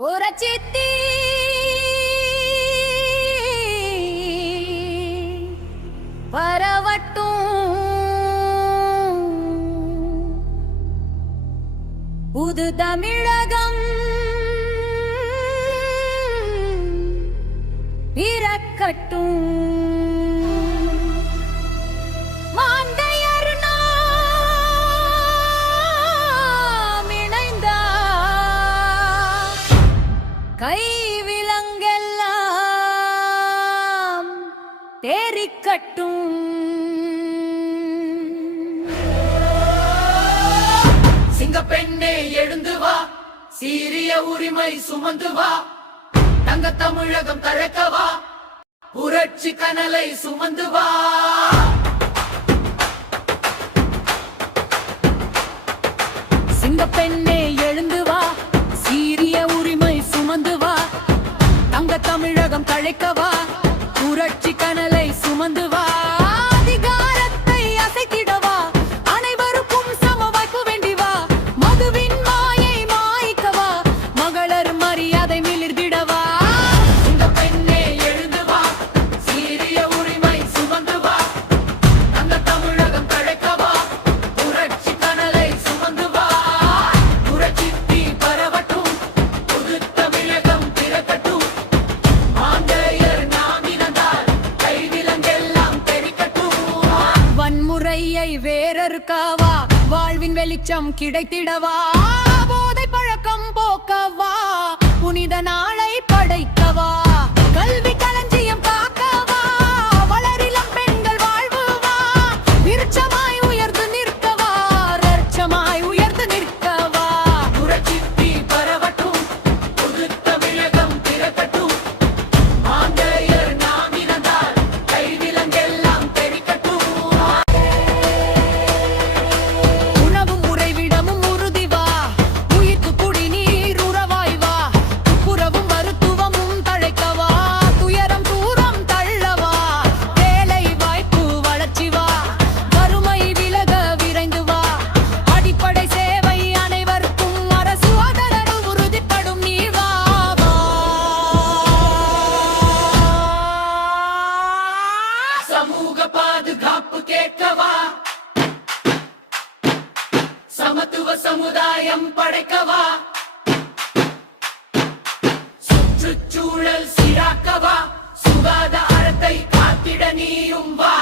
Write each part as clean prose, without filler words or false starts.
புரட்சித்தி பரவட்டும் புது தமிழகம் பிறக்கட்டும். கை விலங்கெல்லாம் தேறிக்கட்டும். சிங்கப்பெண்ணே எழுந்து வா, சீரிய உரிமை சுமந்து வா, தங்க தமிழகம் தழைக்கவா, புரட்சி கனலை சுமந்து வா. சிங்கப்பெண்ணே எழுந்து வா, சீரிய உரிமை சுமந்து வா, தங்க தமிழகம் தழைக்கவா, புரட்சி கனலை சுமந்து வா. அதிகாரத்தை அசைத்திடவா, அனைவருக்கும் சம வாய்ப்பு வேண்டி வா, மதுவின் மாயை மாய்க்கவா, மகளர் மரியாதை மிளிர்ந்திடவா. சிங்கப்பெண்ணே எழுந்து வா, சீரிய உரிமை சுமந்து வா, தங்க தமிழகம் தழைக்கவா, புரட்சி கனலை சுமந்து வா. புரட்சி தீ பரவட்டும், புது தமிழகம் பிறக்கட்டும், மாந்தையர் நாம் இணைந்தால் கைவிலங்கெல்லாம் தெரிக்கட்டும். வன்முறையை வேறறுக்கவா, வாழ்வின் வெளிச்சம் கிடைத்திடவா, போதை பழக்கம் போக்கவா, புனித நாளை படைக்கவா, கல்வி களஞ்சியம் காக்கவா, வளரிளம் பெண்கள் வாழ்வுவா, விருட்சமாய் உயர்ந்து நிற்கவா, ரட்சமாய் உயர்ந்து நிற்கவா. புரட்சி தீ பரவட்டும், புது தமிழகம் பிறக்கட்டும், மாந்தையர் நாம் இணைந்தால் கைவிலங்கெல்லாம் தெரிக்கட்டும். உணவும் உறைவிடமும் உறுதி வா, உயிர்க்கு குடிநீர் உறவாய் வா, துப்புரவும் மருத்துவமும் தழைக்கவா, துயரம் தூரம் தள்ளவா, வேலை வாய்ப்பு வளர்ச்சி வா, வறுமை விலக விரைந்து வா, அடிப்படை சேவை அனைவருக்கும் அரசு ஆதரவு உறுதிப்படும் நீ வா வா. சமூக பாதுகாப்பு கேட்கவா, சமத்துவ சமுதாயம் படைக்கவா, சுற்றுச்சூழல் சீராக்கவா, சுகாதாரத்தை காத்திட நீயும் வா.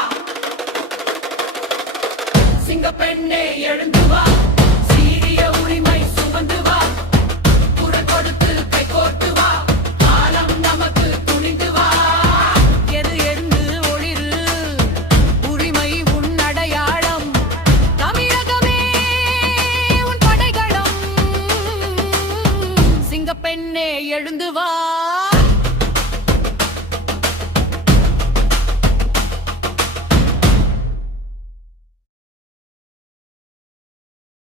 சிங்கப்பெண்ணே எழுந்து வா, சீரிய உரிமை சுமந்து வா, குரல் கொடுத்து கை கோர்த்து வா, காலம் நமக்கு துணிந்து வா. எது எழுந்து ஒளிரு, உரிமை உன் அடையாளம், தமிழகமே உன் படைகளம். சிங்கப்பெண்ணே எழுந்து வா.